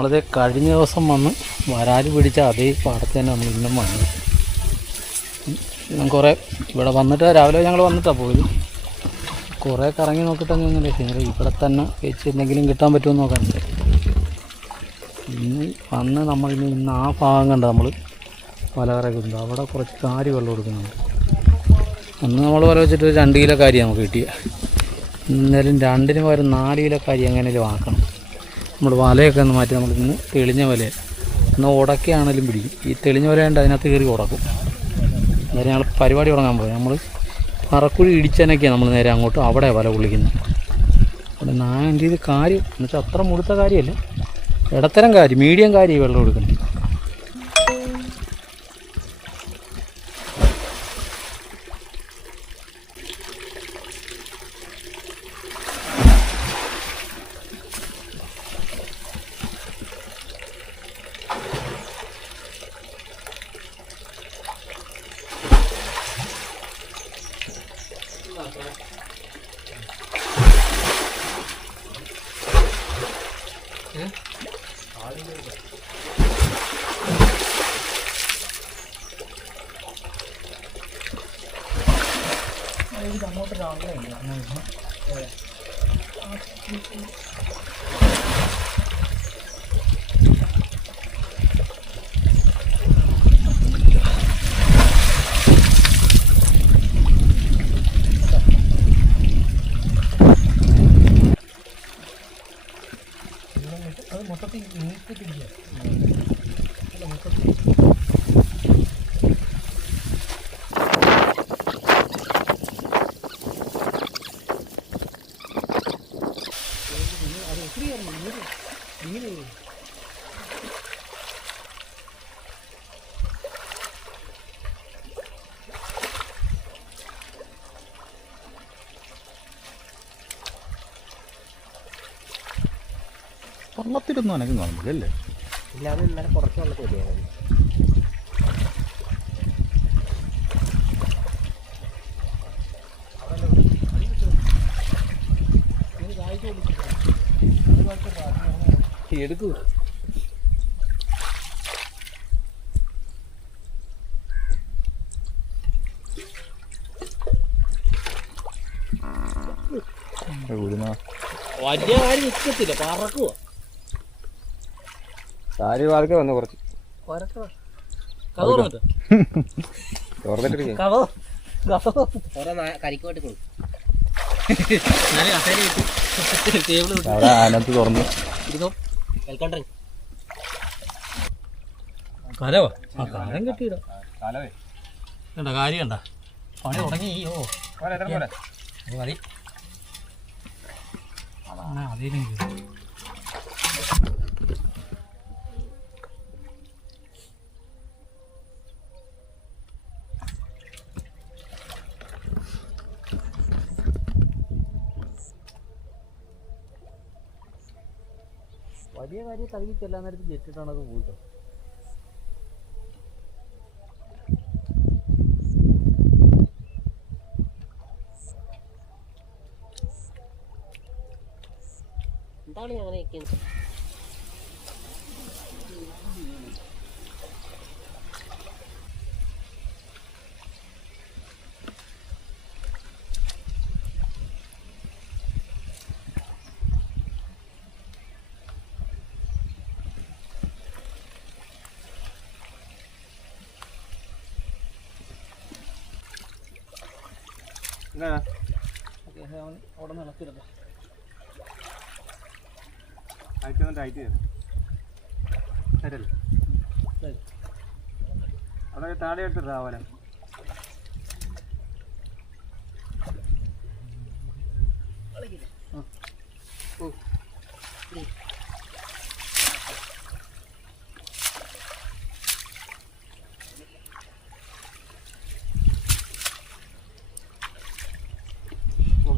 നമ്മളിത് കഴിഞ്ഞ ദിവസം വന്ന് വരാൽ പിടിച്ച അതേ പാടത്ത് തന്നെ നമ്മൾ ഇന്നും വന്നത്. കുറേ ഇവിടെ വന്നിട്ട് രാവിലെ ഞങ്ങൾ വന്നിട്ടാണ് പോയത്. കുറേ കറങ്ങി നോക്കിയിട്ടൊന്നും ലക്ഷ്യം ഇവിടെ തന്നെ വെച്ച് എന്തെങ്കിലും കിട്ടാൻ പറ്റുമെന്ന് നോക്കാനുണ്ട്. ഇന്ന് വന്ന് ഇന്ന് ആ ഭാഗം കണ്ട നമ്മൾ വല കറക്കുന്നുണ്ട്. അവിടെ കുറച്ച് കാരി വെള്ളം കൊടുക്കുന്നുണ്ട്. അന്ന് നമ്മൾ വല വെച്ചിട്ട് 2 കിലോ കാരി നമുക്ക് കിട്ടിയ. എന്നാലും 2-ന് പകരം 4 കിലോ കാരി എങ്ങനെയും ആക്കണം. നമ്മൾ വലയൊക്കെ ഒന്ന് മാറ്റി നമ്മൾ ഇന്ന് തെളിഞ്ഞ വല എന്നാൽ ഉടക്കുകയാണെങ്കിലും പിടിക്കും. ഈ തെളിഞ്ഞ വലയുണ്ട് അതിനകത്ത് കയറി ഉടക്കും. അന്നേരം ഞങ്ങൾ പരിപാടി തുടങ്ങാൻ പോയി. നമ്മൾ പറക്കുഴി ഇടിച്ചനൊക്കെയാണ് നമ്മൾ നേരെ അങ്ങോട്ട് അവിടെ വല കൊള്ളിക്കുന്നത്. അവിടെ എൻ്റെ ഇത് കാര്യം എന്ന് വെച്ചാൽ അത്ര മുഴുത്ത കാര്യമല്ല, ഇടത്തരം കാര്യം, മീഡിയം കാര്യം വെള്ളം കൊടുക്കുന്നത്. മൊത്തത്തിൽ നീക്കിട്ടില്ല. വള്ളത്തിലൊന്നും അനക്കും കാണുന്നില്ലല്ലേ? ഇല്ലാതെ ഇന്നലെ കുറച്ച് വെള്ളത്തിൽ വരികയായിരുന്നു. എടുക്കൂ. വലിയ കാര്യം നിൽക്കത്തില്ല, പറക്കുക. കാര്യവാർക്ക് വന്നു കുറച്ച് കരിക്കോട്ട് കൊടുക്കും. അതിനകത്ത് തുറന്നു കലവോ ആ കാലം കെട്ടിയിട കണ്ട കാര്യം കണ്ട പണി തുടങ്ങി. മതി അതാണ് അതിനും വലിയ കാര്യം കഴുകി ചെല്ലാൻ നേരത്ത് ജെറ്റിട്ടാണ് അത് പോയിട്ടോ. എന്താണ് അങ്ങനെയൊക്കെ അവിടെ നടക്കില്ല. അവിടെ താഴെ എടുത്തിട്ട് രാവിലെ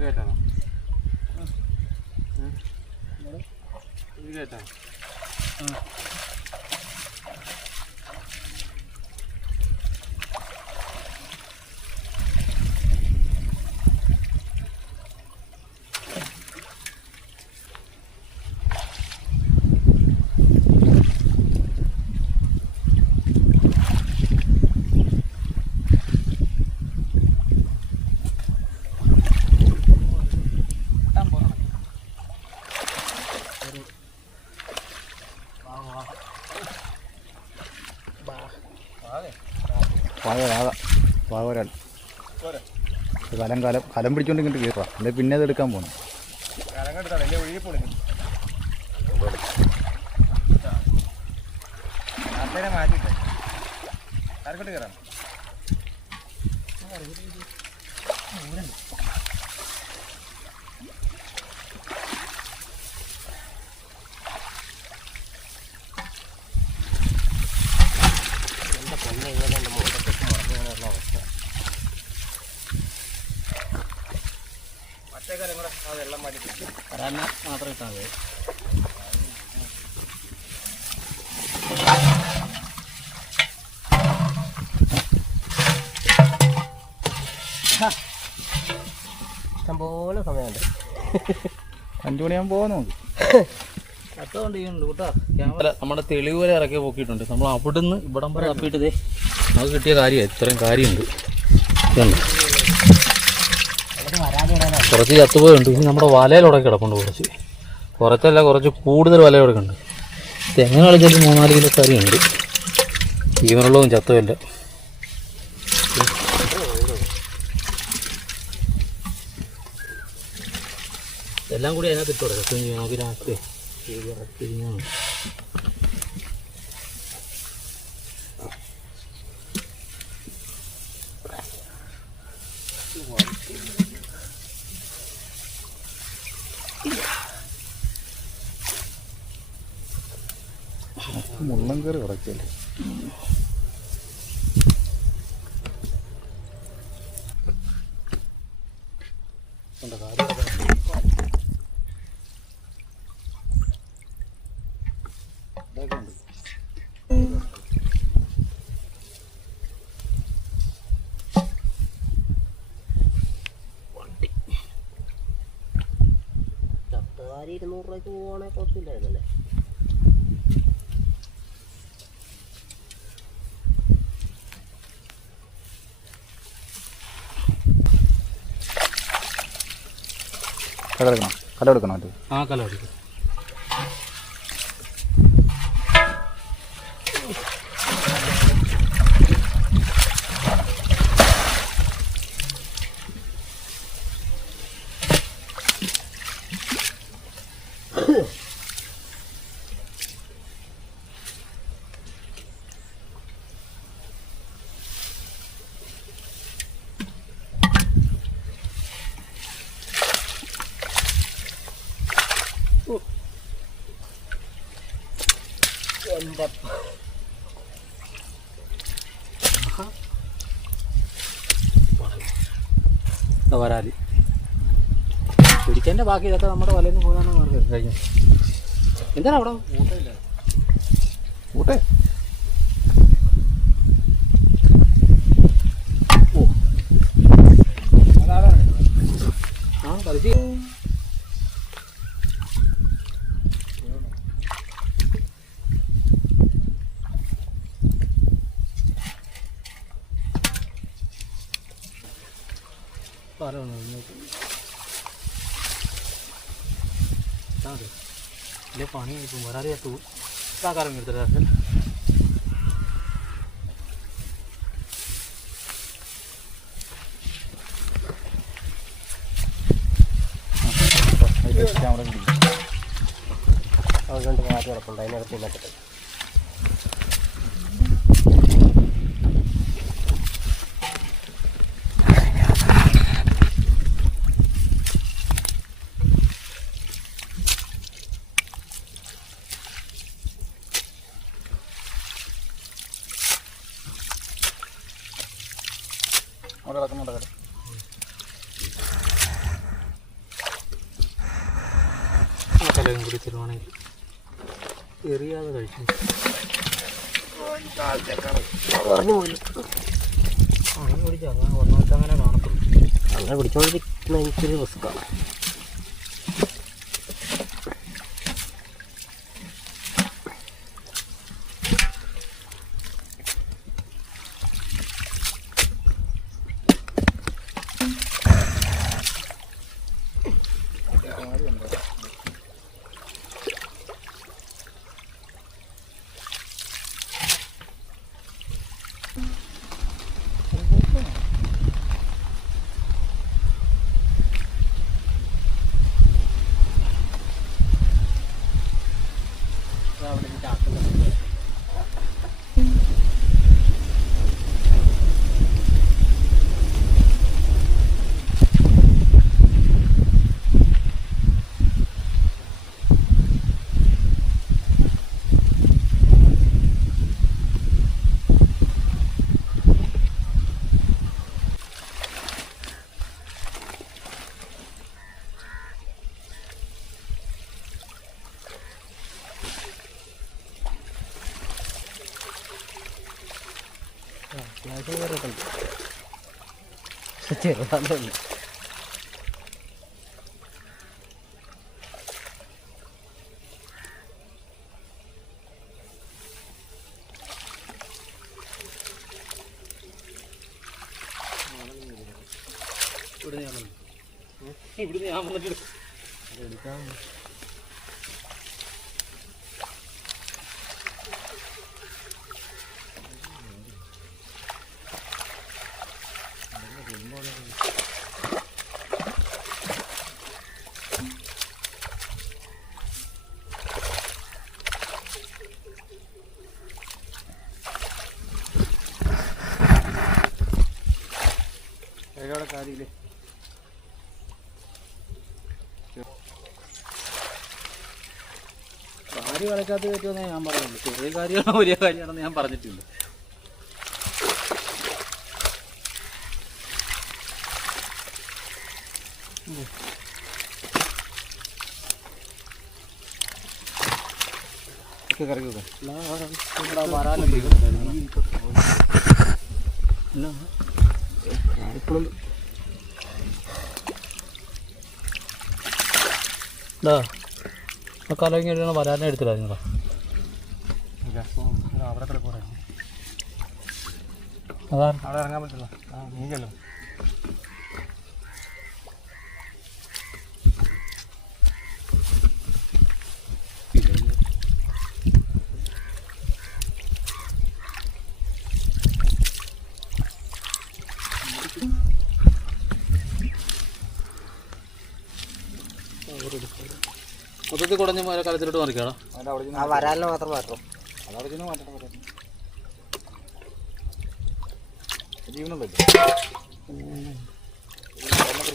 കേട്ടാണോ കേട്ടാ? വാഴ ഒരാൾ കലം പിടിച്ചോണ്ട് ഇങ്ങോട്ട് കയറാം അല്ലെ പിന്നെ അത് എടുക്കാൻ പോകണം. വെള്ളം മാറ്റി മാത്രം ഇട്ടാൽ മതി. ഇഷ്ടംപോലെ സമയമുണ്ട്. 5 മണിയാകുമ്പോൾ പോകാൻ നോക്കി. നമ്മുടെ തെളിവ് വരെ ഇറക്കി പോക്കിയിട്ടുണ്ട്. നമ്മൾ അവിടുന്ന് ഇവിടം വരെ തപ്പിയിട്ട് നമുക്ക് കിട്ടിയ കാര്യമാണ്. ഇത്രയും കാര്യമുണ്ട്. കുറച്ച് ചത്തുപോയുണ്ട്. ഇനി നമ്മുടെ വലയിലൊടക്കി കിടപ്പുണ്ട്. കുറച്ച് കൂടുതൽ വലയോടൊക്കെ ഉണ്ട്. തെങ്ങ് കളിച്ചാൽ 3-4 കിലോ കറിയുണ്ട്. ജീവനുള്ളതും ചത്തുമില്ല. എല്ലാം കൂടി അതിനകത്ത് ഇട്ട് കൊടുക്കാം. നമുക്ക് രാത്രി മുള്ളം കയറി ഉറച്ചല്ലേ. ചത്തുകാരി 200 രൂപയ്ക്ക് പോവാണെങ്കിൽ കുഴപ്പമില്ലായിരുന്നല്ലേ. കല എടുക്കണം അത്. ആ കല എടുക്കും. വരാലി പിടിച്ചതിൻ്റെ ബാക്കി ഇതൊക്കെ നമ്മുടെ വലയിൽ നിന്ന് പോകാനാണ് മാർഗം കഴിഞ്ഞു. എന്താണ് അവിടെ ഊട്ടെ കളിച്ച് ഇല്ലേ പണി ആയിരിക്കും. വരാതെ ചത്തു ഇതാക്കാരം എടുത്തിട്ട് അതുകൊണ്ട് മാറ്റി കിടപ്പുണ്ട്. അതിനകത്ത് ഇന്നത്തെ കലയും കൂടി തരുവാണെങ്കിൽ എറിയാതെ കഴിച്ചു. അങ്ങനെ പിടിച്ചാൽ അങ്ങനെ ഒന്നാമത്തെ അങ്ങനെ കാണത്തുള്ളൂ. അങ്ങനെ പിടിച്ചോണ്ടിരിക്കുന്ന എനിക്കൊരു റിസ്ക്കാണ്. അത്യാവശ്യം കയറിയിട്ടുണ്ട്. ചെറുതാണല്ലോ. ഇവിടെ ഞാൻ വന്നിട്ട് കാര്യമില്ലേ കാര്യം കളിക്കാത്ത പറ്റുമെന്നേ ഞാൻ പറയുള്ളൂ. ചെറിയ കാര്യമാണോ വലിയ കാര്യമാണെന്ന് ഞാൻ പറഞ്ഞിട്ടുണ്ട്. കറക്കി ഇപ്പോഴും കലങ്ങി വരാനെ എടുത്തില്ല നിങ്ങളാ. അവിടെ കിടക്കുക അതാണ് അവിടെ ഇറങ്ങാൻ പറ്റില്ല. നീങ്ങല്ലോ. മൊത്തത്തിൽ കുടഞ്ഞ് കലത്തിലോട്ട് മറിക്കണം. ആ വരാലിന് മാത്രം മാറ്റണം. അതവിടെ മാറ്റണം. ജീവനുള്ളൂ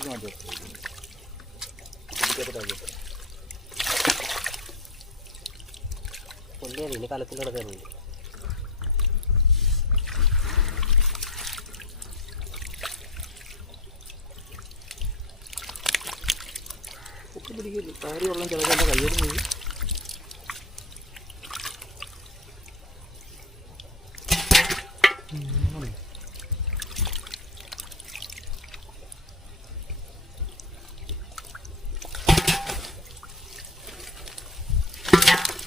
മാറ്റി കൊല്ലിയാണ് ഇനി കലത്തിൽ കിടക്കാറുണ്ട്. പിടിക്കില്ല. കാര്യം വെള്ളം ചിലപ്പോൾ കയ്യൊരു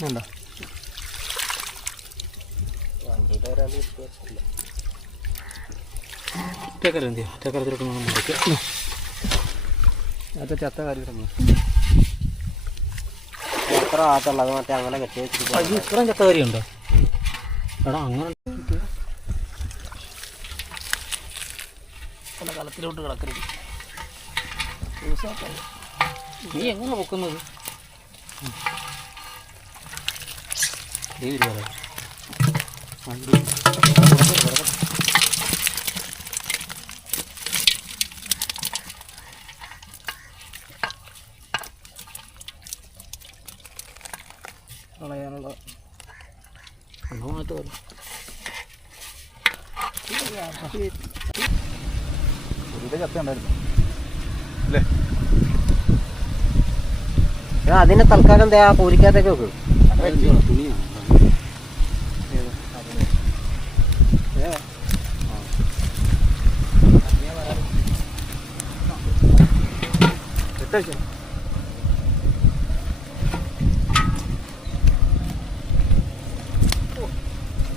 ഉണ്ടോ? വണ്ടിയുടെ ഒരാൾ വ്യത്യാസമില്ല. ചക്കര എന്തിയാ ചക്കരത്തിലോട്ട് നമ്മൾ മുറിക്കുക. അത് ചത്ത കാര്യം എത്ര ആത്തുള്ളത് അത് മറ്റേ അങ്ങനെ കെട്ടി വെച്ചിട്ട് ഇത്രയും ചക്കരി ഉണ്ടോ? എടാ അങ്ങനെ കലത്തിലോട്ട് കിടക്കരുത്. നീ എങ്ങനെ പൊക്കുന്നത്? കളയാനുള്ള ഒന്നായിട്ട് വരും. ചത്ത ഉണ്ടായിരുന്നു അല്ലേ? അതിനെ തൽക്കാലം ആ പൂരിക്കകത്തേക്ക് വെക്കും. തുണിയാണ്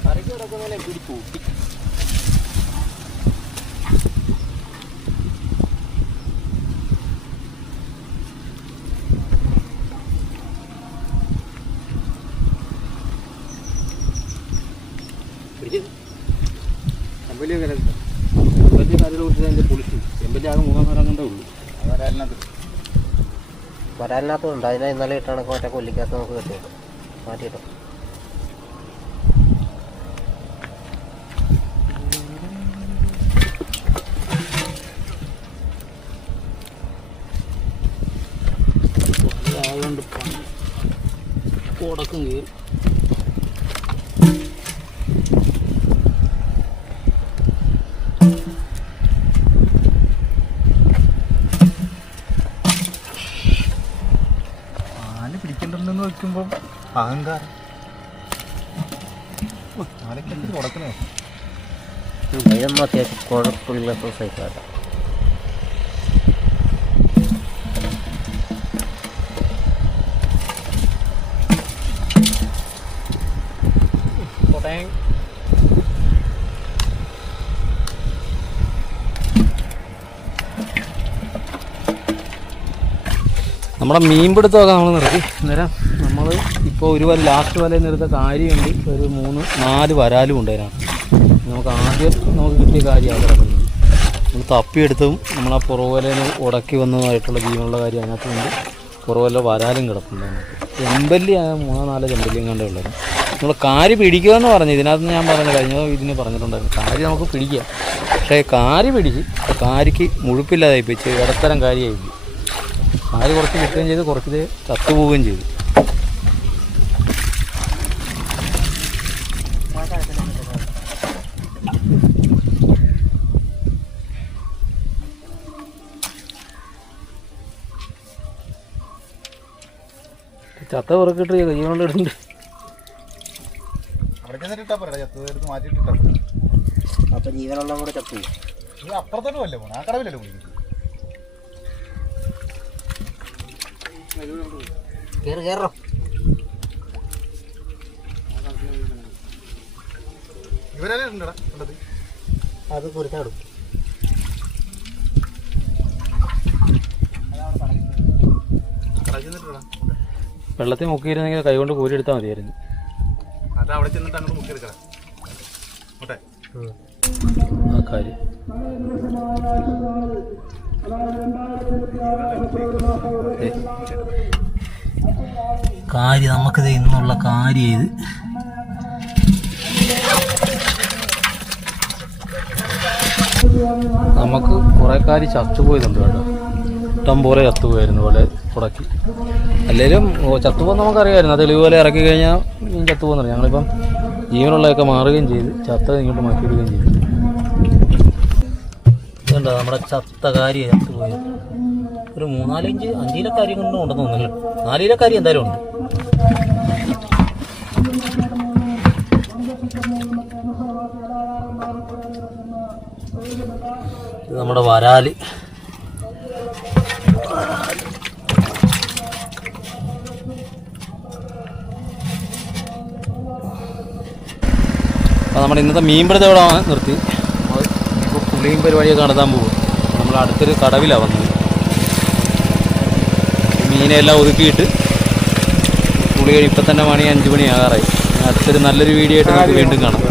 കരയ്ക്ക് കിടക്കുന്നതിനെ പിടിച്ചു. വലിയ വില വലിയ കരയിൽ കൊടുത്തത് അതിൻ്റെ പൊളിച്ചു. എമ്പൻ്റെ ആകെ 3 നേരം കണ്ടേ ഉള്ളൂ. വരാലിനകത്തുണ്ട്. അതിനെ ഇന്നലെ ഇട്ടാണ് മറ്റേ കൊല്ലിക്കകത്ത് നമുക്ക് കിട്ടിയത്. മാറ്റിയിട്ടോ ആയതുകൊണ്ട് ഉടക്കും കയറി. പിടിക്കണ്ടെന്ന് വയ്ക്കുമ്പം അഹങ്കാരം ആനയ്ക്ക് തുടക്കണേ. ഇതൊന്നും അത്യാവശ്യം കുഴപ്പമില്ല സൈസായിട്ട്. നമ്മുടെ മീൻപിടുത്തമൊക്കെ നമ്മൾ നിർത്തി. അന്നേരം നമ്മൾ ഇപ്പോൾ ഒരു വല ലാസ്റ്റ് വലയിൽ നിർത്ത കാര്യമുണ്ട്. ഒരു 3-4 വരാലും ഉണ്ട് അതിനകത്ത്. നമുക്ക് ആദ്യം കിട്ടിയ കാര്യമാണ് കിടക്കുന്നത്. നമ്മൾ തപ്പിയെടുത്തും നമ്മളാ പുറവലേന് ഉടക്കി വന്നതായിട്ടുള്ള ജീവനുള്ള കാര്യം അതിനകത്തുണ്ട്. പുറവല വരാലും കിടപ്പുണ്ട് അതിനകത്ത്. ചെമ്പല്ലി 3-4 ചെമ്പല്ലിയും കണ്ടേ ഉള്ളത്. നമ്മൾ കാരി പിടിക്കുക എന്ന് പറഞ്ഞു. ഇതിനകത്ത് ഞാൻ പറഞ്ഞത് കഴിഞ്ഞ ഇതിന് പറഞ്ഞിട്ടുണ്ടായിരുന്നു. കാരി നമുക്ക് പിടിക്കാം, പക്ഷേ കാരി പിടിച്ച് കാരിക്ക് മുഴുപ്പില്ലാതായി പോയി. ഇടത്തരം കാര്യമായി പോയി. കാരി കുറച്ച് കിട്ടുകയും ചെയ്ത്, കുറച്ച് ചത്തുപോവുകയും ചെയ്തു. ചത്ത പുറക്കിട്ട് കൈകൊണ്ട് എടുത്തിട്ട് അപ്പൊ ജീവനുള്ള കൂടെ ചത്തു. അപ്പുറത്തോട്ടും അല്ലേ പോണേ, ആ കടവിലല്ലേ പോയി. കേറോ ഇവരെല്ലാം ഉണ്ടടാ ഉണ്ടത്. അത് കുറിച്ചാടും. വെള്ളത്തിൽ മുക്കിയിരുന്നെങ്കിൽ കൈകൊണ്ട് കോരിയെടുത്താൽ മതിയായിരുന്നു. അത് അവിടെ ചെന്നിട്ട് അങ്ങോട്ട് മുക്കിയെടുക്കണം. ഓട്ടെ ആ കാര്യം കാര്യം നമുക്കിത് ഇന്നുള്ള കാര്യം ഇത് നമുക്ക് കുറേ കാര്യം ചത്തുപോയതുണ്ട് കേട്ടോ. ഇഷ്ടം പോലെ ചത്തുപോയായിരുന്നു പോലെ തുടക്കി. അല്ലെങ്കിലും ചത്തുപോകുന്ന നമുക്കറിയാമായിരുന്നു. തെളിവ് പോലെ ഇറക്കി കഴിഞ്ഞാൽ ചത്തുപോകുന്നില്ല. ഞങ്ങളിപ്പം ജീവനുള്ളതൊക്കെ മാറുകയും ചെയ്ത് ചത്ത ഇങ്ങോട്ട് മാറ്റിയിടുകയും ചെയ്തു. ഇതുണ്ടോ നമ്മുടെ ചത്ത കാര്യം ചത്തുപോയത്. ഒരു 3-4-5 ഇലക്കാര്യം കൊണ്ടും ഉണ്ടെന്ന് തോന്നുന്നില്ല. 4 ഇലക്കാര്യം എന്തായാലും ഉണ്ട്. ഇത് നമ്മുടെ വരാല്. അപ്പോൾ നമ്മുടെ ഇന്നത്തെ മീൻപിടുത്തം ഇവിടെ നിർത്തി. ഇപ്പോൾ പുള്ളിയും പരിപാടിയൊക്കെ നടത്താൻ പോകും. നമ്മൾ അടുത്തൊരു കടവിലാണ് വന്നത്. മീനെല്ലാം ഒതുക്കിയിട്ട് പുള്ളി ഇപ്പം തന്നെ 5 മണി ആകാറായി. അടുത്തൊരു നല്ലൊരു വീഡിയോ ആയിട്ട് നമുക്ക് വീണ്ടും കാണാം.